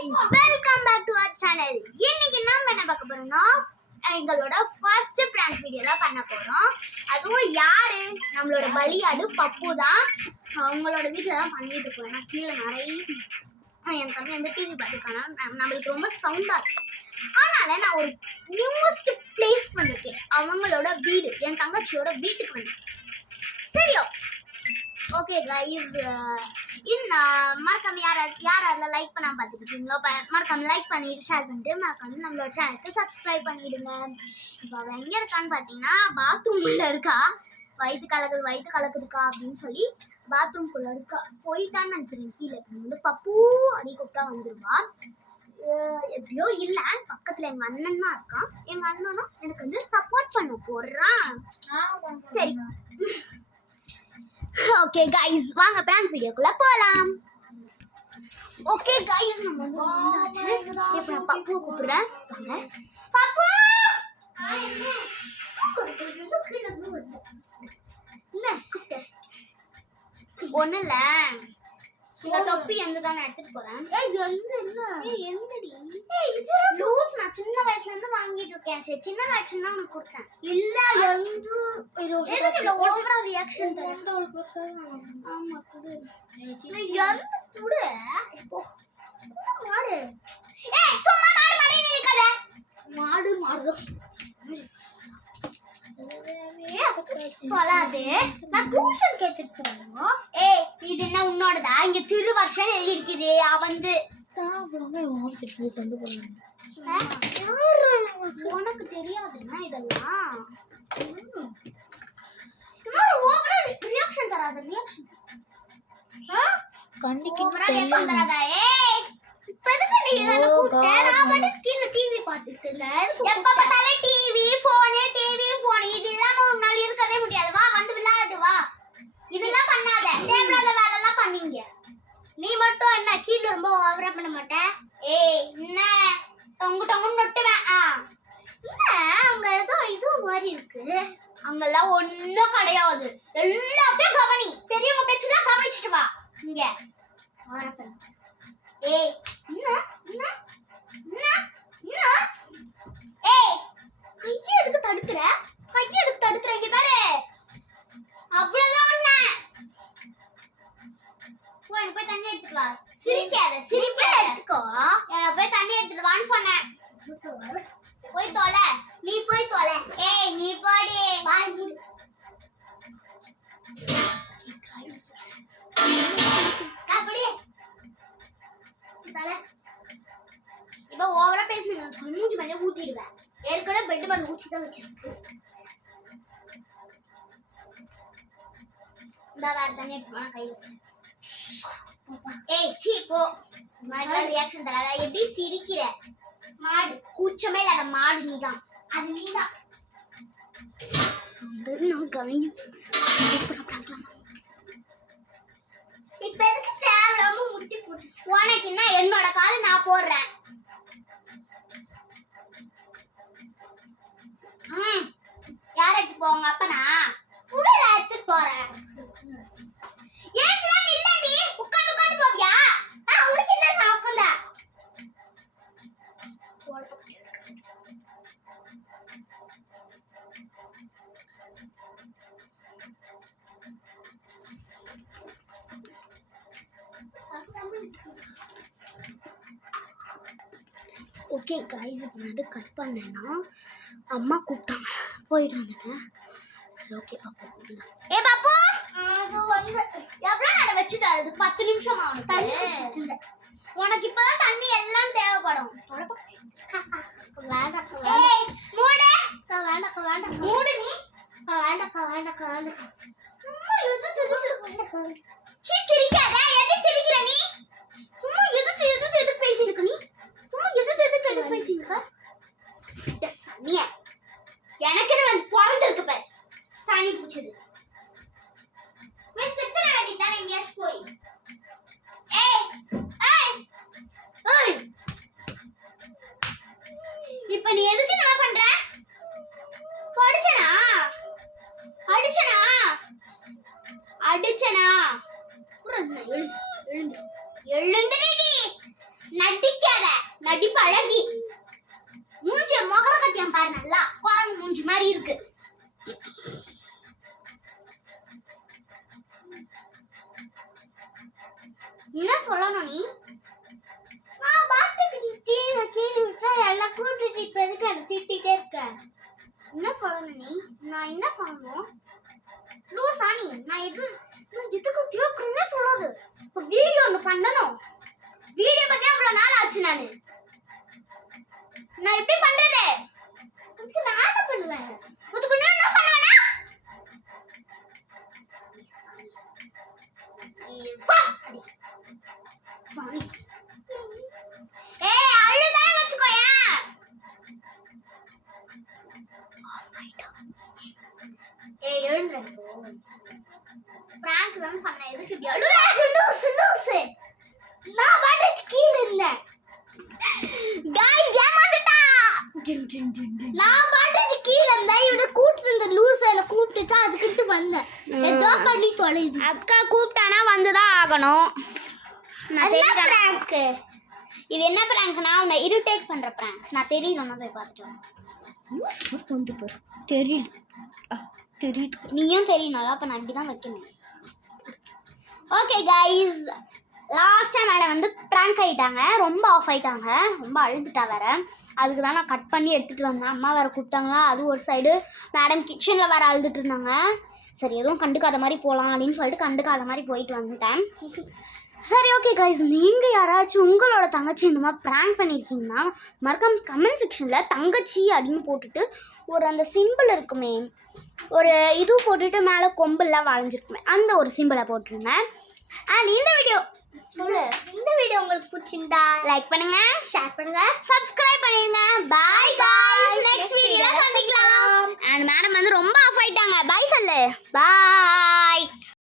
Welcome back to our channel. இன்னைக்கு நாம என்ன பார்க்க போறோம்னா எங்களோட ஃபர்ஸ்ட் பிராங்க் வீடியோ தான் பண்ண போறோம். அதுவும் யாரு நம்மளோட பலியாடு பப்பு தான். அவங்களோட வீட்டில் தான் பண்ணிட்டு இருக்கோம். நான் கீழே நிறைய என் தம்பி வந்து டிவி பார்த்துருக்கானா நம்மளுக்கு ரொம்ப சவுண்டா இருக்கு. அதனால நான் ஒரு நியூஸ்ட் பிளேஸ் வந்திருக்கேன். அவங்களோட வீடு என் தங்கச்சியோட வீட்டுக்கு வந்திருக்கேன். சரியோ ஓகே கைஸ், மறக்காம யாரெல்லாம் லைக் பண்ணாம பார்த்துக்கிட்டீங்களோ மறக்காம லைக் பண்ணிட்டு ஷேர் பண்ணிட்டு மறக்காம நம்மளோட சேனலுக்கு சப்ஸ்கிரைப் பண்ணிடுங்க. இப்போ அவள் எங்கே இருக்கான்னு பார்த்தீங்கன்னா பாத்ரூம்குள்ளே இருக்கா. வயிற்று கலக்குதுக்கா அப்படின்னு சொல்லி பாத்ரூம்குள்ளே இருக்கா. போயிட்டான்னு நினைக்கிறேன் கீழே. நம்ம வந்து பப்பு அடி கூப்பிட்டா வந்துடுவா. எப்படியோ இல்லை, பக்கத்தில் எங்கள் அண்ணன் தான் இருக்கான். எங்கள் அண்ணனும் எனக்கு வந்து சப்போர்ட் பண்ண போடுறான். சரி ஓகே கைஸ், வாங்க பிராங்க் வீடியோக்குள்ள போலாம். ஓகே கைஸ், நம்ம வந்து வந்தாச்சு. இப்போ நான் பப்பு கூப்பிடுறேன். வாங்க பப்பு. என்ன கூப்பிட்டேன்? ஒன்றும் இல்லை, இந்த தொப்பி எந்த தானே எடுத்துட்டு போறேன். நான் சின்ன வயசுல இருந்து வாங்கிட்டு இருக்கேன். சரி, சின்ன வயசுல தான் உனக்கு கொடுத்தேன். இல்ல ஓவரா ரியாக்ஷன் ஆமா குடு. குடு மாடு. சும்மா மாடு நினைக்காத. மாடு சொல்லாதே. நான் டியூஷன் கேட்டுட்டு போறேன். இது என்ன உன்னோடதா? இங்க திருவர்ஷன் எழுதி இருக்குது. வந்து உனக்கு தெரியாதுன்னா இதெல்லாம் ரியாக்ஷன் தராத. ரியாக்ஷன் தராதா? டிவி பாத்துட்டு எப்ப பார்த்தாலும் டிவி போன் இது இல்லாம ஒரு நாள் இருக்கவே முடியாது. வா வந்து விளையாடு வா. இதெல்லாம் பண்ணாத. தேவையில்லாத வேலை எல்லாம் பண்ணீங்க. நீ மட்டும் என்ன கீழே ரொம்ப ஓவரா பண்ண மாட்டேன். என்ன டொங்கு நொட்டுவேன். என்ன அங்க ஏதோ இது மாதிரி இருக்கு. அங்கெல்லாம் ஒன்னும் கிடையாது. எல்லாத்தையும் கவனி. பெரியவங்க பேச்சுலாம் கவனிச்சுட்டு வா. இங்க கையை எதுக்கு தடுத்துற? இங்க பாரு. அவ்வளவுதான் ஒண்ணு. எனக்கு போய் தண்ணி எடுத்துட்டு வா. சிரிக்காத எடுத்துக்கோ. எனக்கு போய் தண்ணி எடுத்துட்டு வான்னு சொன்னேன். போய் தொலை. நீ போய் தொலை. நீ போடி. பாய் மூடு. இப்ப ஓவரா பேசுங்க. மூஞ்சி மேல ஊத்திடுவேன். ஏற்கனவே பெட் மேல ஊத்தி தான் வச்சிருக்கு. இந்த வேற தண்ணி எடுத்துவா கை வச்சு. சீ போ. மாதிரி ரியாக்ஷன் தராத. எப்படி சிரிக்கிற? மாடு கூச்சமே இல்லாத மாடு நீதான். அது நீதான். இப்ப எதுக்கு தேவையில்லாம முட்டி போட்டு? உனக்கு என்ன? என்னோட காது நான் போடுறேன். யார் எடுத்து போவாங்க? அப்பனா உடல எடுத்துட்டு போறேன். ஏன்டா நில்லடி? உட்கார்ந்து போவியா? அவருக்கு என்ன? நான் உட்கார்ந்தா ஓகே கைஸ், இப்போ நான் கட் பண்ணேன்னா அம்மா கூப்பிட்டாங்க. போயிட்டு வந்துட்டேன். சரி ஓகே பாப்பா கூப்பிடலாம். பாப்பு அது வந்து எவ்வளோ நேரம் வச்சுட்டு அது 10 நிமிஷம் ஆகும். தண்ணி வச்சுட்டு உனக்கு இப்பதான் தண்ணி எல்லாம் தேவைப்படும். மூடு நீ. வேண்டாம் சும்மா எது சிரிக்காத. எப்படி சிரிக்கிற நீ? சும்மா எது பேசிருக்க நீ? சும்மா எது பேசிருக்க? சனிய எனக்கு வந்து பிறந்திருக்கு பாரு. சனி பூச்சது. செத்துற வேண்டியதானே எங்கேயாச்சும் போய். இப்ப நீ எதுக்கு நான் பண்ற? அடிச்சனா எழுந்துடி. நட்டி நடிக்காத நடிப்பு அழகி மூஞ்சி முகர கட்டியம் பாரு நல்லா குரங்கு மூஞ்சி மாதிரி இருக்கு என்ன சொல்லணும் நீ நான் பாட்டுக்கு டிவி கீழே விட்டா எல்லாம் கூப்பிட்டு இப்ப எதுக்கு என்ன திட்டிட்டே இருக்க என்ன சொல்லணும் நீ நான் என்ன சொல்லணும் லூசா நீ நான் எதுக்கு கேட்கணும்னு சொல்லாது இப்போ வீடியோ ஒன்று பண்ணணும் வீடியோ பண்ணி அவ்வளோ நாள் ஆச்சு நான் எப்படி பண்றது அதுக்கு நான் என்ன பண்ணுவேன் அதுக்கு நான் என்ன பண்ணுவேனா சாமி ஏய் அழுதான் வச்சுக்கோயேன் ஏய் எழுந்துறேன் பிராங்க் தான் பண்ண எதுக்கு இப்படி அழுற லூசு நான் பாட்டுக்கு கீழ இருந்தேன் गाइस ஏமாந்துட்டா நான் பாட்டுக்கு கீழ இருந்தேன் இவனை கூப்பிட்டு இந்த லூஸ் என்ன கூப்பிட்டுட்டா அதுக்கிட்ட வந்தேன் ஏதோ பண்ணி தொலைது அக்கா கூப்பிட்டானா வந்துதான் ஆகணும் நான் தெரியல பிராங்க் இது என்ன பிராங்க்னா உன்னை இரிட்டேட் பண்ற பிராங்க் நான் தெரியணும் போய் பார்த்துட்டு வந்து பாரு தெரியுது நீயும் தெரியணும்ல அப்ப நான் இப்படிதான் வைக்கணும் okay guys last time madam வந்து ப்ராங்க் ஆகிட்டாங்க ரொம்ப ஆஃப் ஆகிட்டாங்க ரொம்ப அழுதுட்டா வேற அதுக்கு தான் நான் கட் பண்ணி எடுத்துகிட்டு வந்தேன் அம்மா வேறு கூப்பிட்டாங்களா அது ஒரு சைடு மேடம் கிச்சனில் வேறு அழுதுட்டு இருந்தாங்க சரி எதுவும் கண்டுக்காத மாதிரி போகலாம் அப்படின்னு சொல்லிட்டு கண்டுக்காத மாதிரி போயிட்டு வந்துட்டேன் சரி ஓகே கைஸ் நீங்கள் யாராச்சும் உங்களோட தங்கச்சி இந்த மாதிரி ப்ராங்க் பண்ணியிருக்கீங்கன்னா மறக்காம கமெண்ட் செக்ஷனில் தங்கச்சி அப்படின்னு போட்டுட்டு ஒரு அந்த சிம்பிள் இருக்குமே ஒரு இது போட்டுட்டு மேலே கொம்பெல்லாம் வளைஞ்சிருக்குமே அந்த ஒரு சிம்பிளை போட்டுருங்க அண்ட் இந்த வீடியோ உங்களுக்கு பிடிச்சிருந்தா லைக் பண்ணுங்க ஷேர் பண்ணுங்க சப்ஸ்கிரைப் பண்ணிடுங்க பை गाइस நெக்ஸ்ட் வீடியோல சந்திக்கலாம் அண்ட் மேடம் வந்து ரொம்ப ஆஃப் ஆயிட்டாங்க பை சொல்லு பை